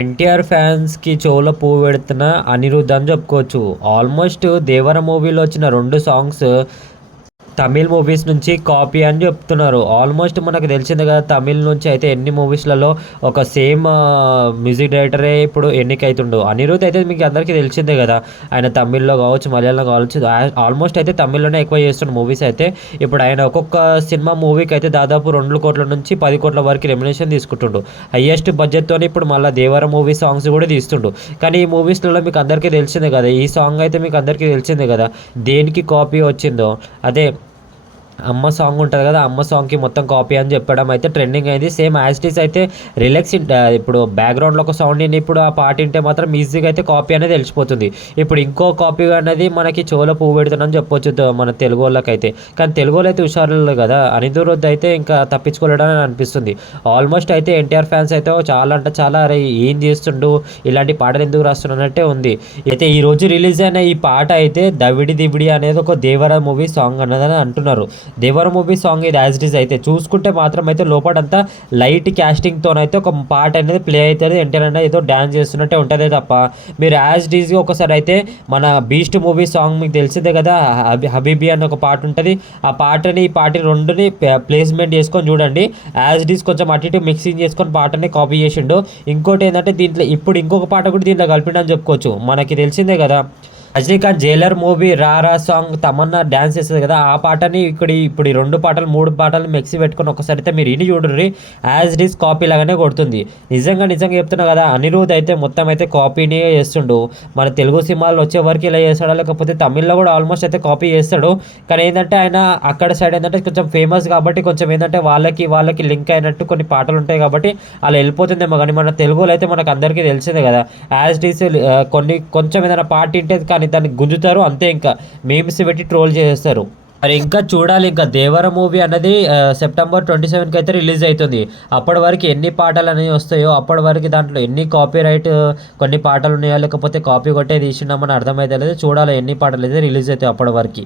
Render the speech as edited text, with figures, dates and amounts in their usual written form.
ఎన్టీఆర్ ఫ్యాన్స్‌కి చెవులో పువ్వు పెడుతున్న అనిరుద్ అని చెప్పుకోవచ్చు. ఆల్మోస్ట్ 'దేవర' మూవీలో వచ్చిన 2 సాంగ్స్ తమిళ్ మూవీస్ నుంచి కాపీ అని చెప్తున్నారు. ఆల్మోస్ట్ మనకు తెలిసిందే కదా! తమిళ్ నుంచి అయితే ఎన్ని మూవీస్‌లలో ఒక సేమ్ మ్యూజిక్ డైరెక్టరే ఇప్పుడు ఎన్నికైతుండు. అనిరుద్ అయితే మీకు అందరికీ తెలిసిందే కదా! ఆయన తమిళ్‌లో కావచ్చు, మలయాళంలో కావచ్చు ఆల్మోస్ట్ అయితే తమిళ్‌లోనే ఎక్కువ చేస్తుండు మూవీస్ అయితే. ఇప్పుడు ఆయన ఒక్కొక్క సినిమా మూవీకి అయితే దాదాపు 2,00,00,000 నుంచి 10,00,00,000 వరకు రెమ్యునరేషన్ తీసుకుంటుండు. హైయెస్ట్ బడ్జెట్‌తోనే ఇప్పుడు మళ్ళా 'దేవర' మూవీ సాంగ్స్ కూడా తీస్తుండు. కానీ ఈ మూవీస్‌లలో మీకు అందరికీ తెలిసిందే కదా! ఈ సాంగ్ అయితే మీకు అందరికీ తెలిసిందే కదా! దేనికి కాపీ వచ్చిందో. అదే 'అమ్మ' సాంగ్ ఉంటది కదా! 'అమ్మ' సాంగ్‌కి మొత్తం కాపీ అని చెప్పడం అయితే ట్రెండింగ్ అయింది. సేమ్ యాజ్ ఇట్ ఈజ్ అయితే ఇప్పుడు బ్యాక్‌గ్రౌండ్‌లో ఒక సౌండ్ విని ఇప్పుడు ఆ పాట వింటే మాత్రం ఈజీగా అయితే కాపీ అనేది తెలిసిపోతుంది. ఇప్పుడు ఇంకో కాపీ అనేది మనకి చెవులో పువ్వు పెడుతుందని చెప్పొచ్చు మన తెలుగోళ్ళకైతే. కానీ తెలుగోళ్ళు అయితే హుషారులు కదా! అనిరుద్ అయితే ఇంకా తప్పించుకోలేడని అనిపిస్తుంది. ఆల్మోస్ట్ అయితే ఎన్టీఆర్ ఫ్యాన్స్ అయితే చాలా అంటే చాలా అరే ఏం చేస్తుండు, ఇలాంటి పాటలు ఎందుకు రాస్తుండు అన్నట్టే ఉంది. అయితే ఈరోజు రిలీజ్ అయిన ఈ పాట అయితే 'దవిడి దివిడి' అనేది ఒక 'దేవర' మూవీ సాంగ్ అన్నదని అంటున్నారు. 'దేవర' మూవీ సాంగ్ ఇది యాజ్ ఇట్ ఈజ్ అయితే చూసుకుంటే మాత్రం అయితే లోపటంతా లైట్ క్యాస్టింగ్‌తోనైతే ఒక పాట అనేది ప్లే అయితది. ఎన్టీఆర్ అనేది ఏదో డాన్స్ చేస్తున్నట్టే ఉంటదే తప్ప మీరు యాజ్ ఇట్ ఈజ్‌గా ఒకసారి అయితే మన 'బీస్ట్' మూవీ సాంగ్ మీకు తెలిసిందే కదా! 'హబీబీ' అని ఒక పాట ఉంటది. ఆ పాటని ఈ పాట రెండుని ప్లేస్‌మెంట్ చేసుకొని చూడండి. యాజ్ ఇట్ ఈజ్ కొంచెం అటు ఇటు మిక్సింగ్ చేసుకొని పాటని కాపీ చేసిండు. ఇంకోటి ఏందంటే దీంట్లో ఇప్పుడు ఇంకొక పాట కూడా దీంట్లో కలిపిండని చెప్పుకోవచ్చు. మనకి తెలిసిందే కదా! రజనీకాంత్ 'జైలర్' మూవీ 'రా రా' సాంగ్ తమన్నా డాన్స్ చేస్తది కదా! ఆ పాటని ఇప్పుడు ఈ 2 పాటలు 3 పాటలు మిక్సీ పెట్టుకొని ఒకసారి అయితే మీరు ఇని చూడుర్రి. యాజ్ ఇట్ ఈజ్ కాపీ లాగానే కొడుతుంది. నిజంగా చెప్తున్నా కదా! అనిరుద్ అయితే మొత్తం అయితే కాపీనే చేస్తుండు. మన తెలుగు సినిమాల్లో వచ్చే వరకు ఇలా చేస్తాడా లేకపోతే తమిళ్‌లో కూడా ఆల్మోస్ట్ అయితే కాపీ చేస్తాడు. కానీ ఏందంటే ఆయన అక్కడ సైడ్ ఏందంటే కొంచెం ఫేమస్ కాబట్టి కొంచెం ఏందంటే వాళ్ళకి లింక్ అయినట్టు కొన్ని పాటలు ఉంటాయి కాబట్టి అలా వెళ్ళిపోతుందేమో కానీ మన తెలుగులో అయితే మనకు అందరికీ తెలిసిందే కదా! యాజ్ ఇట్ ఈజ్ కొంచెం ఏదైనా పాట వింటే కానీ దాన్ని గుంజుతారు అంతే, ఇంకా మీమ్స్ పెట్టి ట్రోల్ చేసేస్తారు. మరి ఇంకా చూడాలి, ఇంకా 'దేవర' మూవీ అన్నది సెప్టెంబర్ 27కి అయితే రిలీజ్ అవుతుంది. అప్పటి వరకు ఎన్ని పాటలు అనేవి వస్తాయో అప్పటి వరకు దాంట్లో ఎన్ని కాపీ రైట్ కొన్ని పాటలు ఉన్నాయో లేకపోతే కాపీ కొట్టే తీసినామని అర్థమైతే లేదు. చూడాలి ఎన్ని పాటలు అయితే రిలీజ్ అవుతాయి అప్పటి వరకు.